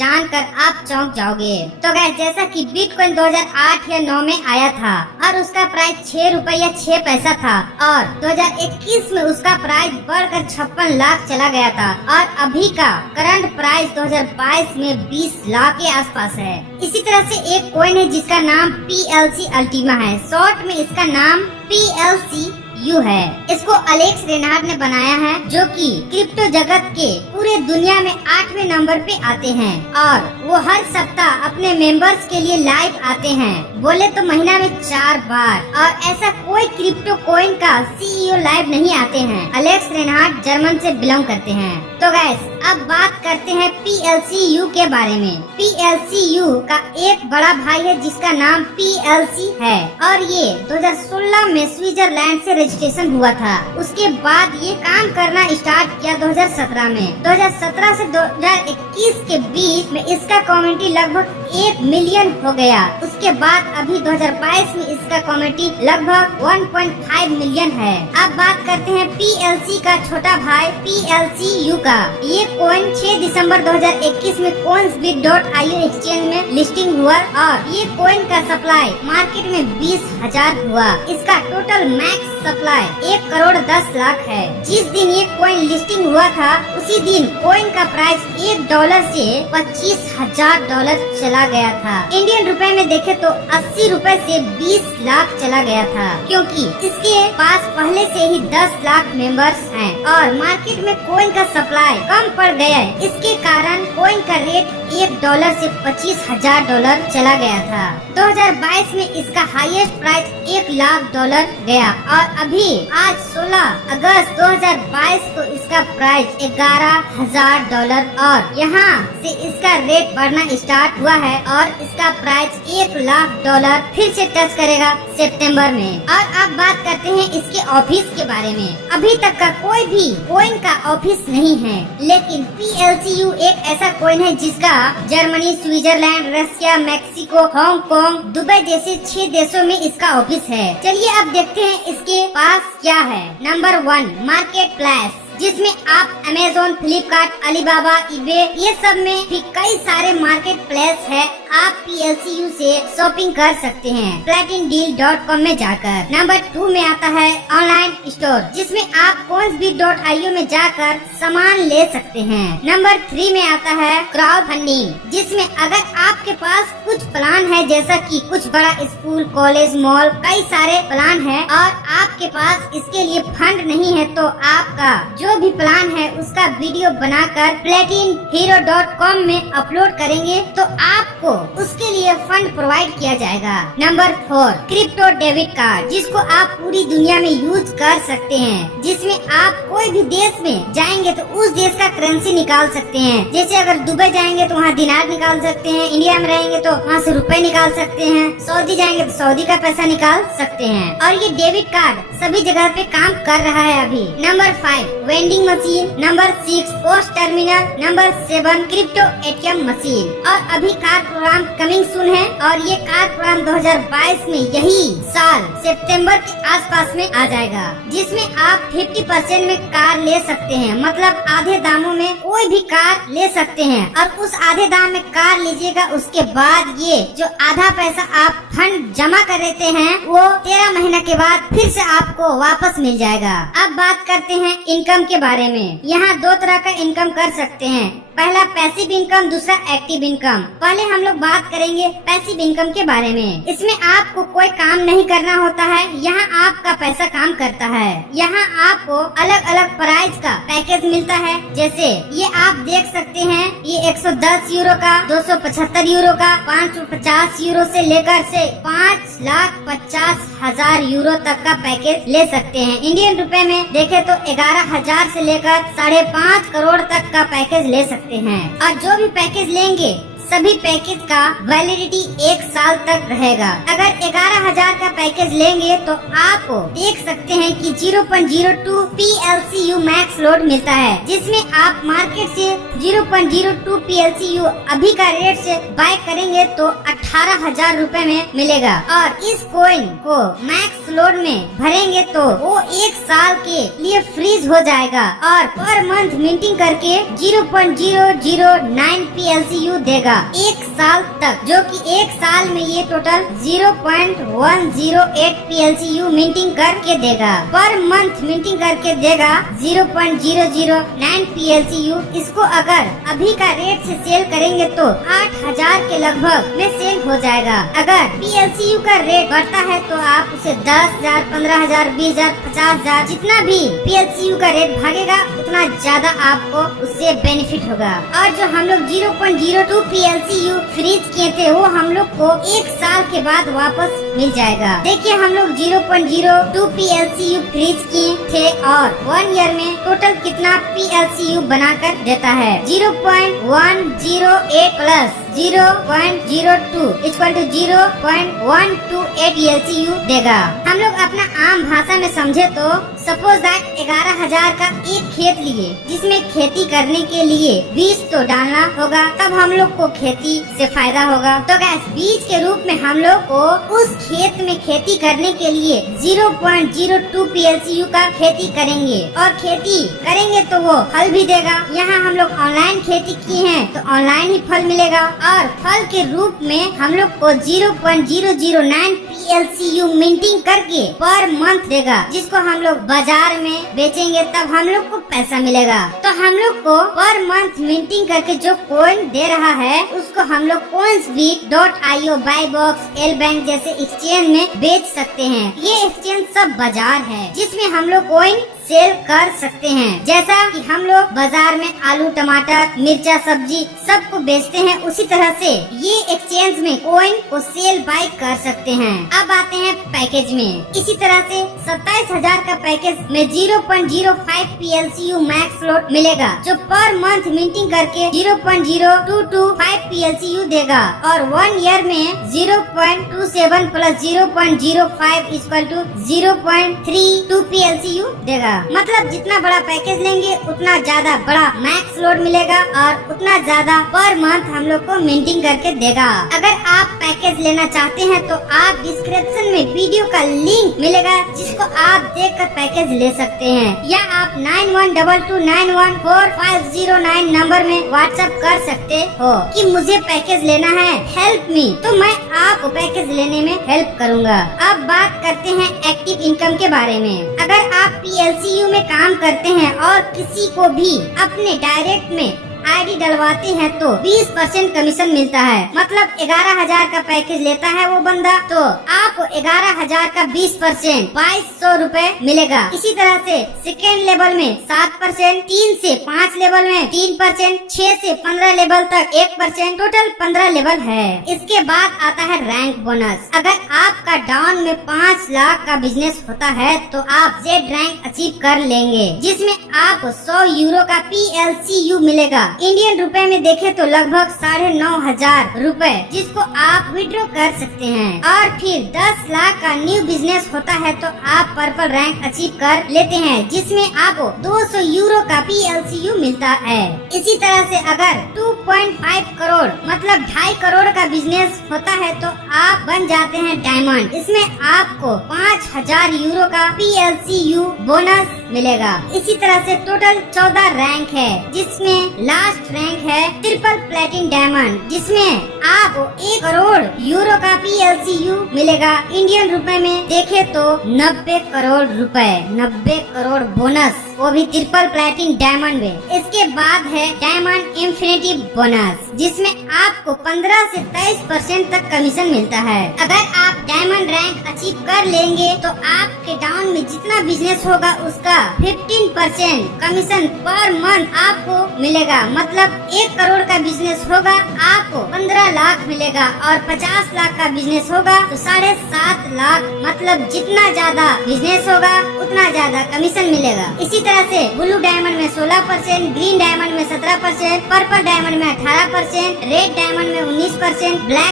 जानकर आप चौंक जाओगे। तो गाइस, जैसा कि बिटकॉइन 2008 या 9 में आया था और उसका प्राइस 6 रुपए या 6 पैसा था और 2021 में उसका प्राइस बढ़कर 56 लाख चला गया था और अभी का करंट प्राइस 2022 में 20 लाख के आसपास है। इसी तरह से एक कॉइन है जिसका नाम PLC अल्टीमा है। शॉर्ट में इसका नाम PLCU है। इसको अलेक्स रेनार्ड ने बनाया है, जो कि क्रिप्टो जगत के पूरे दुनिया में 8वें नंबर पे आते हैं और वो हर सप्ताह अपने मेंबर्स के लिए लाइव आते हैं। बोले तो महीना में 4 बार, और ऐसा कोई क्रिप्टो कॉइन का CEO लाइव नहीं आते हैं। अलेक्स रेनार्ड जर्मन से बिलोंग करते हैं। तो गाइस, अब बात करते हैं PLCU के बारे में। PLCU का एक बड़ा भाई है जिसका नाम PLC है और ये 2016 में स्विट्जरलैंड से रजिस्ट्रेशन हुआ था। उसके बाद ये काम करना स्टार्ट किया 2017 में। 2017 से 2021 के बीच में इसका कम्युनिटी लगभग 1 मिलियन हो गया। उसके बाद अभी 2022 में इसका कम्युनिटी लगभग 1.5 मिलियन है। अब बात करते हैं PLC का छोटा भाई PLCU का। ये कॉइन 6 दिसंबर 2021 में coinsbit.io एक्सचेंज में लिस्टिंग हुआ और ये कॉइन का सप्लाई मार्केट में 20,000 हुआ। इसका total max supply 1 crore 10 lakh है। जिस दिन ये कॉइन लिस्टिंग हुआ था उसी दिन कॉइन का प्राइस $1 से $25,000 चला गया था। इंडियन रुपए में देखे तो 80 रुपए से 20 लाख चला गया था, क्योंकि इसके पास पहले से ही 10 लाख मेंबर्स हैं और मार्केट में कॉइन का सप्लाई कम पड़ गया है। इसके कारण कॉइन का रेट $1 से $25,000 चला गया था। 2022 में इसका हाईएस्ट प्राइस $1 लाख गया और अभी आज 16 अगस्त 2022 को इसका प्राइस $11,000 और यहाँ से इसका रेट बढ़ना स्टार्ट हुआ है और इसका प्राइस $1 लाख फिर से टच करेगा सितंबर में। और अब बात करते हैं इसके ऑफिस के बारे में। अभी तक का कोई भी कॉइन का ऑफिस नहीं है, लेकिन PLCU एक ऐसा कॉइन है जिसका Germany, Switzerland, Russia, Mexico, Hong Kong, Dubai जैसे 6 देशों में इसका ऑफिस है। चलिए अब देखते हैं इसके पास क्या है। नंबर 1, मार्केट प्लेस, जिसमें आप अमेज़न, फ्लिपकार्ट, अलीबाबा, eBay ये सब में भी कई सारे मार्केट प्लेस है। आप PLCU से शॉपिंग कर सकते हैं platindeal.com में जाकर। नंबर 2 में आता है ऑनलाइन स्टोर, जिसमें आप coinsbit.io में जाकर सामान ले सकते हैं। नंबर 3 में आता है क्राउड फंडिंग, जिसमें अगर आपके पास कुछ प्लान है, जैसा कि कुछ बड़ा स्कूल, कॉलेज, मॉल, कई सारे प्लान है और आपके पास इसके लिए फंड नहीं है, तो आपका जो भी प्लान है उसका वीडियो बनाकर platinhero.com में अपलोड करेंगे तो आपको उसके लिए फंड प्रोवाइड किया जाएगा। नंबर 4, क्रिप्टो डेबिट कार्ड, जिसको आप पूरी दुनिया में यूज कर सकते हैं, जिसमें आप कोई भी देश में जाएंगे तो उस देश का करेंसी निकाल सकते हैं। जैसे अगर दुबई जाएंगे तो वहाँ दिनार निकाल सकते हैं, इंडिया में रहेंगे तो वहाँ से रुपए निकाल सकते हैं, सऊदी जाएंगे तो सऊदी का पैसा निकाल सकते हैं। और ये डेबिट कार्ड सभी जगह पे काम कर रहा है अभी। Number 5, vending machine. Number 6, post terminal. Number 7, crypto ATM machine. और अभी कार प्रोग्राम कमिंग सून है और ये कार प्रोग्राम 2022 में यही साल सितंबर के आसपास में आ जाएगा, जिसमें आप 50% में कार ले सकते हैं। मतलब आधे दामों में कोई भी कार ले सकते हैं और उस आधे दाम में कार लीजिएगा। उसके बाद ये जो आधा पैसा आप फंड जमा कर देते हैं वो 13 महीना के बाद फिर से आपको वापस मिल जाएगा। अब बात करते हैं इनकम के बारे में। यहाँ 2 तरह का इनकम कर सकते हैं। पहला पैसिव इनकम, दूसरा एक्टिव इनकम। पहले हम लोग बात करेंगे पैसिव इनकम के बारे में। इसमें आपको कोई काम नहीं करना होता है, यहाँ आपका पैसा काम करता है। यहाँ आपको अलग अलग प्राइस का पैकेज मिलता है। जैसे ये आप देख सकते हैं, ये 110 यूरो का, 275 यूरो का, 550 यूरो से लेकर से 5,50,000 यूरो तक का पैकेज ले सकते हैं। इंडियन रुपए में देखे तो 11,000 से लेकर 5.5 करोड़ तक का पैकेज ले सकते हैं। और जो भी पैकेज लेंगे सभी पैकेज का वैलिडिटी 1 साल तक रहेगा। अगर 11,000 का पैकेज लेंगे तो आप देख सकते हैं कि 0.02 PLCU मैक्स लोड मिलता है, जिसमें आप मार्केट से 0.02 PLCU अभी का रेट से बाय करेंगे तो 18,000 रूपए में मिलेगा। और इस कॉइन को मैक्स लोड में भरेंगे तो वो 1 साल के लिए फ्रीज हो जाएगा और पर मंथ मिंटिंग करके 0.009 PLCU देगा 1 साल तक, जो कि 1 साल में ये टोटल 0.108 PLCU मिंटिंग करके देगा। पर मंथ मिंटिंग करके देगा 0.009 PLCU। इसको अगर अभी का रेट से सेल करेंगे तो 8,000 के लगभग में सेल हो जाएगा। अगर PLCU का रेट बढ़ता है तो आप उसे 10,000, 15,000, 20,000, 50,000 जितना भी PLCU का रेट भागेगा उतना ज्यादा आपको उससे बेनिफिट होगा। और जो हम लोग 0.02 PLCU फ्रीज किए थे वो हम लोग को 1 साल के बाद वापस मिल जाएगा। देखिए हम लोग 0.02 PLCU फ्रीज किए थे और 1 ईयर में टोटल कितना PLCU बनाकर देता है। 0.108 प्लस 0.02 इक्वल टू 0.128 PLCU देगा। हम लोग अपना आम भाषा में समझे तो सपोज दैट 11,000 का एक खेत लिए, जिसमें खेती करने के लिए बीज तो डालना होगा, तब हम लोग को खेती से फायदा होगा। तो गैस बीज के रूप में हम लोग को उस खेत में खेती करने के लिए 0.02 PLCU का खेती करेंगे और खेती करेंगे तो वो फल भी देगा। यहाँ हम लोग ऑनलाइन खेती की है तो ऑनलाइन ही फल मिलेगा और फल के रूप में हम लोग को 0.009 PLCU मिंटिंग करके पर मंथ देगा, जिसको हम लोग बाजार में बेचेंगे तब हम लोग को पैसा मिलेगा। तो हम लोग को पर मंथ मिंटिंग करके जो कॉइन दे रहा है उसको हम लोग coinsbit.io, बायबॉक्स, एल बैंक जैसे एक्सचेंज में बेच सकते हैं। ये एक्सचेंज सब बाजार है जिसमें हम लोग कॉइन सेल कर सकते हैं। जैसा कि हम लोग बाजार में आलू, टमाटर, मिर्चा, सब्जी सबको बेचते हैं, उसी तरह से ये एक्सचेंज में कॉइन को सेल बाय कर सकते हैं। अब आते हैं पैकेज में। इसी तरह से 27,000 का पैकेज में 0.05 PLCU मैक्स लोड मिलेगा, जो पर मंथ मिंटिंग करके 0.0225 PLCU देगा और 1 ईयर में 0.27 प्लस 0.05 इक्वल टू 0.32 PLCU देगा। मतलब जितना बड़ा पैकेज लेंगे उतना ज्यादा बड़ा मैक्स लोड मिलेगा और उतना ज्यादा पर मंथ हम लोग को मिंटिंग करके देगा। अगर आप पैकेज लेना चाहते हैं तो आप डिस्क्रिप्शन में वीडियो का लिंक मिलेगा, जिसको आप देखकर पैकेज ले सकते हैं, या आप 9122914509 नंबर में व्हाट्सएप कर सकते हो कि मुझे पैकेज लेना है, हेल्प मी, तो मैं आपको पैकेज लेने में हेल्प करूंगा। अब बात करते हैं एक्टिव इनकम के बारे में। अगर आप PLCU में काम करते हैं और किसी को भी अपने डायरेक्ट में आईडी डलवाते हैं तो 20% कमीशन मिलता है। मतलब 11,000 का पैकेज लेता है वो बंदा तो आपको 11,000 का 20% 2,200 रूपए मिलेगा। इसी तरह से सेकेंड लेवल में 7%, 3 से 5 लेवल में 3%, 6 से 15 लेवल तक 1%, टोटल 15 लेवल है। इसके बाद आता है रैंक बोनस। अगर आपका डाउन में 5 लाख का बिजनेस होता है तो आप जेड रैंक अचीव कर लेंगे, जिसमें आपको 100 यूरो का PLCU मिलेगा। इंडियन रुपए में देखे तो लगभग 9,500 रूपए, जिसको आप विड्रॉ कर सकते हैं। और फिर 10 लाख का न्यू बिजनेस होता है तो आप पर्पल रैंक अचीव कर लेते हैं, जिसमें आपको 200 यूरो का PLCU मिलता है। इसी तरह से अगर 2.5 करोड़ मतलब 2.5 करोड़ का बिजनेस होता है तो आप बन जाते हैं डायमंड। इसमें आपको 5,000 यूरो का PLCU बोनस मिलेगा। इसी तरह से टोटल 14 रैंक है, जिसमें लास्ट रैंक है ट्रिपल प्लेटिन डायमंड, जिसमें आपको 1 करोड़ यूरो का PLCU मिलेगा। इंडियन रुपए में देखे तो 90 करोड़ रुपए, 90 करोड़ बोनस, वो भी ट्रिपल प्लेटिन डायमंड में। इसके बाद है डायमंड इंफिनिटी बोनस, जिसमें आपको 15 से 23% तक कमीशन मिलता है। अगर आप डायमंड रैंक अचीव कर लेंगे तो आपके डाउन में जितना बिजनेस होगा उसका 15% कमीशन पर मंथ आपको मिलेगा। मतलब 1 करोड़ का बिजनेस होगा आपको 15 लाख मिलेगा, और 50 लाख का बिजनेस होगा तो 7.5 लाख। मतलब जितना ज्यादा बिजनेस होगा उतना ज्यादा कमीशन मिलेगा। इसी तरह से ब्लू डायमंड में 16%, ग्रीन डायमंड में 17%, पर्पल डायमंड में 18%, रेड डायमंड में 19%, ब्लैक